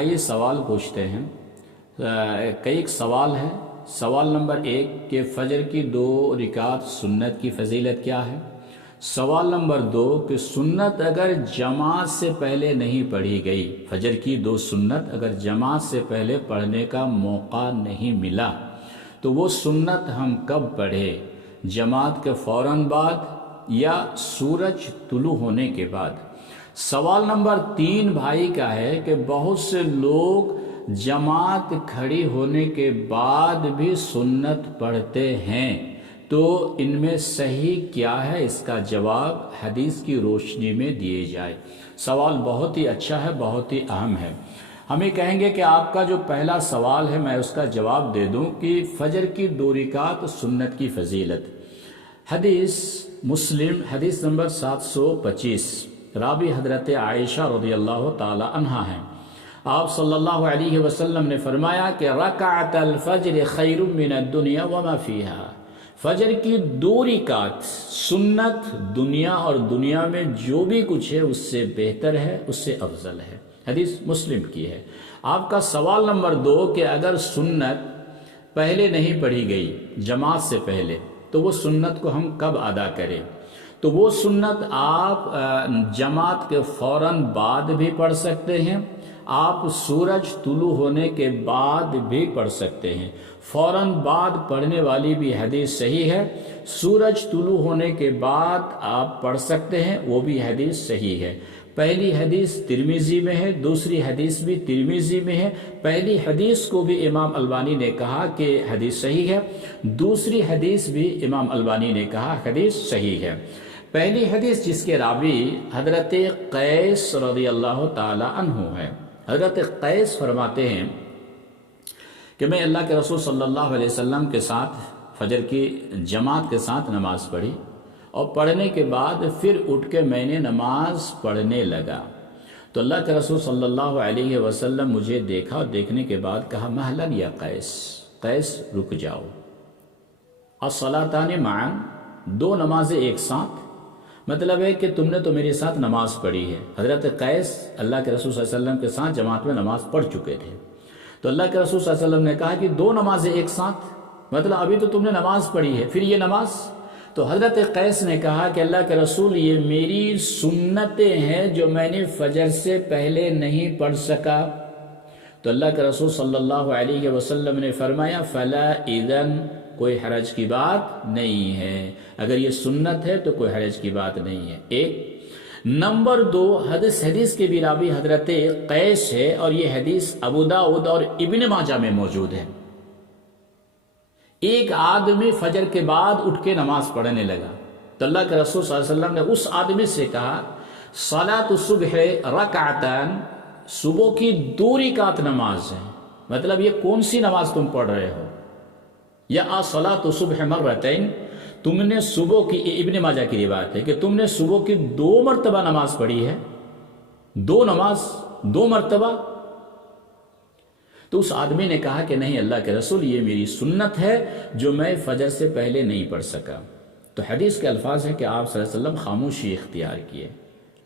بھائی سوال پوچھتے ہیں، کئی سوال ہے۔ سوال نمبر 1 کہ فجر کی 2 رکعت سنت کی فضیلت کیا ہے؟ سوال نمبر 2 کہ سنت اگر جماعت سے پہلے نہیں پڑھی گئی، فجر کی 2 سنت اگر جماعت سے پہلے پڑھنے کا موقع نہیں ملا تو وہ سنت ہم کب پڑھے؟ جماعت کے فوراً بعد یا سورج طلوع ہونے کے بعد؟ سوال نمبر 3 بھائی کا ہے کہ بہت سے لوگ جماعت کھڑی ہونے کے بعد بھی سنت پڑھتے ہیں، تو ان میں صحیح کیا ہے؟ اس کا جواب حدیث کی روشنی میں دیے جائے۔ سوال بہت ہی اچھا ہے، بہت ہی اہم ہے۔ ہمیں کہیں گے کہ آپ کا جو پہلا سوال ہے میں اس کا جواب دے دوں کہ فجر کی 2 رکعت سنت کی فضیلت۔ حدیث مسلم حدیث نمبر 725، راوی حضرت عائشہ رضی اللہ تعالی عنہا ہیں۔ آپ صلی اللہ علیہ وسلم نے فرمایا کہ رکعت الفجر خیر من الدنیا وما فیہا، فجر کی 2 رکعت سنت دنیا اور دنیا میں جو بھی کچھ ہے اس سے بہتر ہے، اس سے افضل ہے۔ حدیث مسلم کی ہے۔ آپ کا سوال نمبر 2 کہ اگر سنت پہلے نہیں پڑھی گئی جماعت سے پہلے تو وہ سنت کو ہم کب ادا کریں؟ تو وہ سنت آپ جماعت کے فوراً بعد بھی پڑھ سکتے ہیں، آپ سورج طلوع ہونے کے بعد بھی پڑھ سکتے ہیں۔ فوراً بعد پڑھنے والی بھی حدیث صحیح ہے، سورج طلوع ہونے کے بعد آپ پڑھ سکتے ہیں، وہ بھی حدیث صحیح ہے۔ پہلی حدیث ترمذی میں ہے، دوسری حدیث بھی ترمذی میں ہے۔ پہلی حدیث کو بھی امام البانی نے کہا کہ حدیث صحیح ہے، دوسری حدیث بھی امام البانی نے کہا حدیث صحیح ہے۔ پہلی حدیث جس کے راوی حضرت قیس رضی اللہ تعالی عنہ ہے، حضرت قیس فرماتے ہیں کہ میں اللہ کے رسول صلی اللہ علیہ وسلم کے ساتھ فجر کی جماعت کے ساتھ نماز پڑھی، اور پڑھنے کے بعد پھر اٹھ کے میں نے نماز پڑھنے لگا تو اللہ کے رسول صلی اللہ علیہ وسلم مجھے دیکھا، اور دیکھنے کے بعد کہا مہلن یا قیس، قیس رک جاؤ، الصلاۃان معا، 2 نمازیں ایک ساتھ، مطلب ہے کہ تم نے تو میرے ساتھ نماز پڑھی ہے۔ حضرت قیس اللہ کے رسول صلی اللہ علیہ وسلم کے ساتھ جماعت میں نماز پڑھ چکے تھے، تو اللہ کے رسول صلی اللہ علیہ وسلم نے کہا کہ 2 نمازیں ایک ساتھ، مطلب ابھی تو تم نے نماز پڑھی ہے، پھر یہ نماز؟ تو حضرت قیس نے کہا کہ اللہ کے رسول یہ میری سنتیں ہیں جو میں نے فجر سے پہلے نہیں پڑھ سکا۔ تو اللہ کے رسول صلی اللہ علیہ وسلم نے فرمایا فلا اذن، کوئی حرج کی بات نہیں ہے، اگر یہ سنت ہے تو کوئی حرج کی بات نہیں ہے۔ 1 نمبر 2 حدیث کے بھی راوی حضرت قیس ہے، اور یہ حدیث ابو داؤد اور ابن ماجہ میں موجود ہے۔ ایک آدمی فجر کے بعد اٹھ کے نماز پڑھنے لگا تو اللہ کے رسول صلی اللہ علیہ وسلم نے اس آدمی سے کہا صلاۃ الصبح رکعتان، صبح کی 2 رکعت نماز ہے، مطلب یہ کون سی نماز تم پڑھ رہے ہو؟ یا صلاۃ الصبح مرتین، تم نے صبح کی، ابن ماجہ کی روایت ہے کہ تم نے صبح کی 2 مرتبہ نماز پڑھی ہے، 2 نماز 2 مرتبہ؟ تو اس آدمی نے کہا کہ نہیں اللہ کے رسول یہ میری سنت ہے جو میں فجر سے پہلے نہیں پڑھ سکا۔ تو حدیث کے الفاظ ہیں کہ آپ صلی اللہ علیہ وسلم خاموشی اختیار کیے۔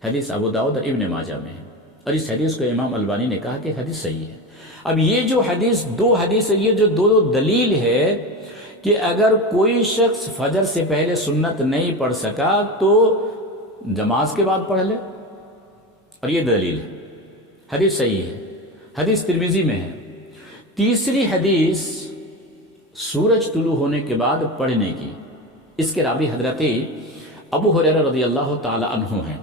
حدیث ابو داؤد اور ابن ماجہ میں ہے، اور اس حدیث کو امام البانی نے کہا کہ حدیث صحیح ہے۔ اب یہ جو حدیث 2 حدیث ہے، یہ جو 2 دلیل ہے کہ اگر کوئی شخص فجر سے پہلے سنت نہیں پڑھ سکا تو نماز کے بعد پڑھ لے، اور یہ دلیل ہے، حدیث صحیح ہے، حدیث ترمذی میں ہے۔ تیسری حدیث سورج طلوع ہونے کے بعد پڑھنے کی، اس کے راوی حضرت ابو ہریرہ رضی اللہ تعالی عنہ ہیں۔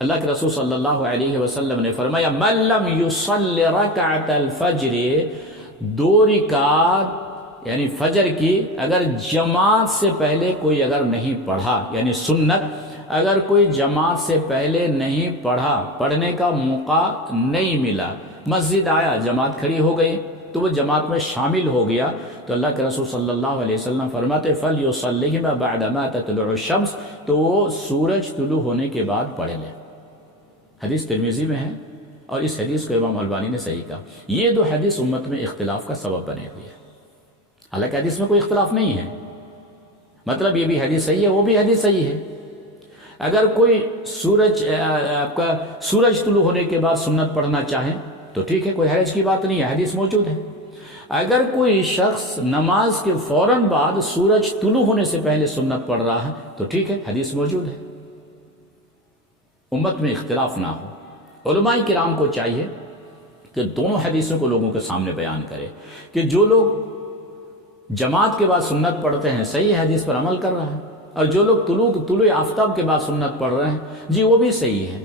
اللہ کے رسول صلی اللہ علیہ وسلم نے فرمایا من لم یصلی رکعت الفجر، 2 رکعت یعنی فجر کی اگر جماعت سے پہلے کوئی اگر نہیں پڑھا، یعنی سنت اگر کوئی جماعت سے پہلے نہیں پڑھا، پڑھنے کا موقع نہیں ملا، مسجد آیا جماعت کھڑی ہو گئی تو وہ جماعت میں شامل ہو گیا، تو اللہ کے رسول صلی اللہ علیہ وسلم فرماتے فَلْيُصَلِّهِمَا بَعْدَمَا تَطْلُعُ الشَّمْسُ، تو وہ سورج طلوع ہونے کے بعد پڑھ لے۔ حدیث ترمذی میں ہے، اور اس حدیث کو امام البانی نے صحیح کہا۔ یہ 2 حدیث امت میں اختلاف کا سبب بنے ہوئی ہے، حالانکہ حدیث میں کوئی اختلاف نہیں ہے، مطلب یہ بھی حدیث صحیح ہے، وہ بھی حدیث صحیح ہے۔ اگر کوئی سورج طلوع ہونے کے بعد سنت پڑھنا چاہے تو ٹھیک ہے، کوئی حرج کی بات نہیں ہے، حدیث موجود ہے۔ اگر کوئی شخص نماز کے فوراً بعد سورج طلوع ہونے سے پہلے سنت پڑھ رہا ہے تو ٹھیک ہے، حدیث موجود ہے، امت میں اختلاف نہ ہو۔ علماء کرام کو چاہیے کہ دونوں حدیثوں کو لوگوں کے سامنے بیان کرے کہ جو لوگ جماعت کے بعد سنت پڑھتے ہیں صحیح حدیث پر عمل کر رہا ہے، اور جو لوگ طلوع آفتاب کے بعد سنت پڑھ رہے ہیں جی وہ بھی صحیح ہے۔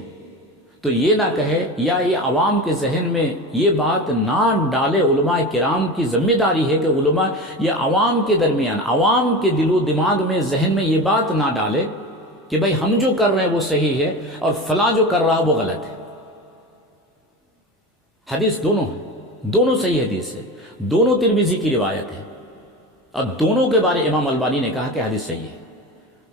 تو یہ نہ کہے یا یہ عوام کے ذہن میں یہ بات نہ ڈالے، علماء کرام کی ذمہ داری ہے کہ علماء یہ عوام کے درمیان، عوام کے دل و دماغ میں، ذہن میں یہ بات نہ ڈالے کہ بھئی ہم جو کر رہے ہیں وہ صحیح ہے اور فلاں جو کر رہا ہے وہ غلط ہے۔ حدیث دونوں ہیں، دونوں صحیح حدیث ہے، دونوں ترمذی کی روایت ہے، اور دونوں کے بارے امام البانی نے کہا کہ حدیث صحیح ہے۔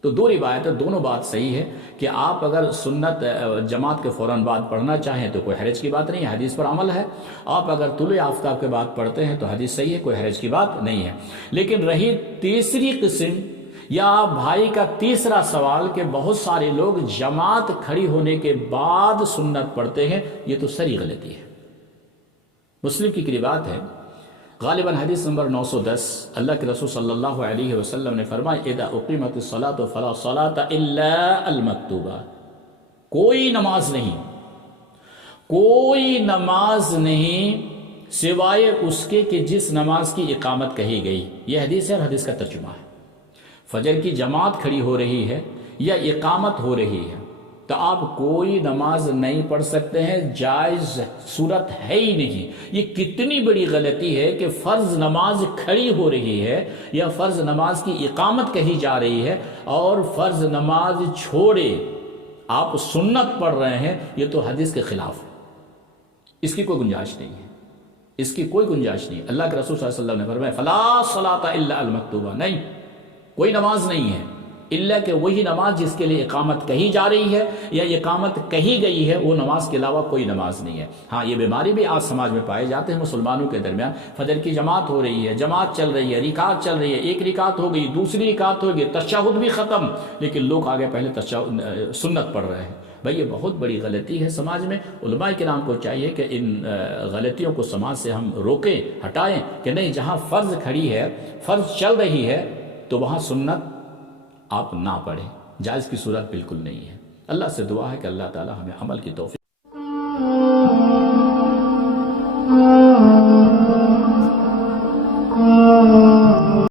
تو دو روایت ہے، دونوں بات صحیح ہے کہ آپ اگر سنت جماعت کے فوراً بعد پڑھنا چاہیں تو کوئی حرج کی بات نہیں ہے، حدیث پر عمل ہے۔ آپ اگر طلوع آفتاب کے بعد پڑھتے ہیں تو حدیث صحیح ہے، کوئی حرج کی بات نہیں ہے۔ لیکن رہی تیسری قسم یا بھائی کا تیسرا سوال کہ بہت سارے لوگ جماعت کھڑی ہونے کے بعد سنت پڑھتے ہیں، یہ تو سری غلطی ہے۔ مسلم کی روایت ہے، غالباً حدیث نمبر 910، اللہ کے رسول صلی اللہ علیہ وسلم نے فرمایا اذا اقیمت الصلاۃ فلا صلاۃ الا المکتوبہ، کوئی نماز نہیں سوائے اس کے کہ جس نماز کی اقامت کہی گئی۔ یہ حدیث ہے اور حدیث کا ترجمہ ہے۔ فجر کی جماعت کھڑی ہو رہی ہے یا اقامت ہو رہی ہے تو آپ کوئی نماز نہیں پڑھ سکتے ہیں، جائز صورت ہے ہی نہیں۔ یہ کتنی بڑی غلطی ہے کہ فرض نماز کھڑی ہو رہی ہے یا فرض نماز کی اقامت کہی جا رہی ہے اور فرض نماز چھوڑے آپ سنت پڑھ رہے ہیں، یہ تو حدیث کے خلاف ہے، اس کی کوئی گنجائش نہیں ہے، اس کی کوئی گنجائش نہیں۔ اللہ کے رسول صلی اللہ علیہ وسلم نے فرمایا فلا صلاۃ الا المکتوبہ، نہیں، کوئی نماز نہیں ہے اللہ کہ وہی نماز جس کے لیے اقامت کہی جا رہی ہے یا اقامت کہی گئی ہے، وہ نماز کے علاوہ کوئی نماز نہیں ہے۔ ہاں یہ بیماری بھی آج سماج میں پائے جاتے ہیں مسلمانوں کے درمیان، فجر کی جماعت ہو رہی ہے، جماعت چل رہی ہے، رکعت چل رہی ہے، ایک رکعت ہو گئی، دوسری رکعت ہو گئی، تشہد بھی ختم، لیکن لوگ آگے پہلے سنت پڑھ رہے ہیں۔ بھئی یہ بہت بڑی غلطی ہے سماج میں۔ علماء کرام کو چاہیے کہ ان غلطیوں کو سماج سے ہم روکیں، ہٹائیں، کہ نہیں، جہاں فرض کھڑی ہے، فرض چل رہی ہے تو وہاں سنت آپ نہ پڑھیں، جائز کی صورت بالکل نہیں ہے۔ اللہ سے دعا ہے کہ اللہ تعالی ہمیں عمل کی توفیق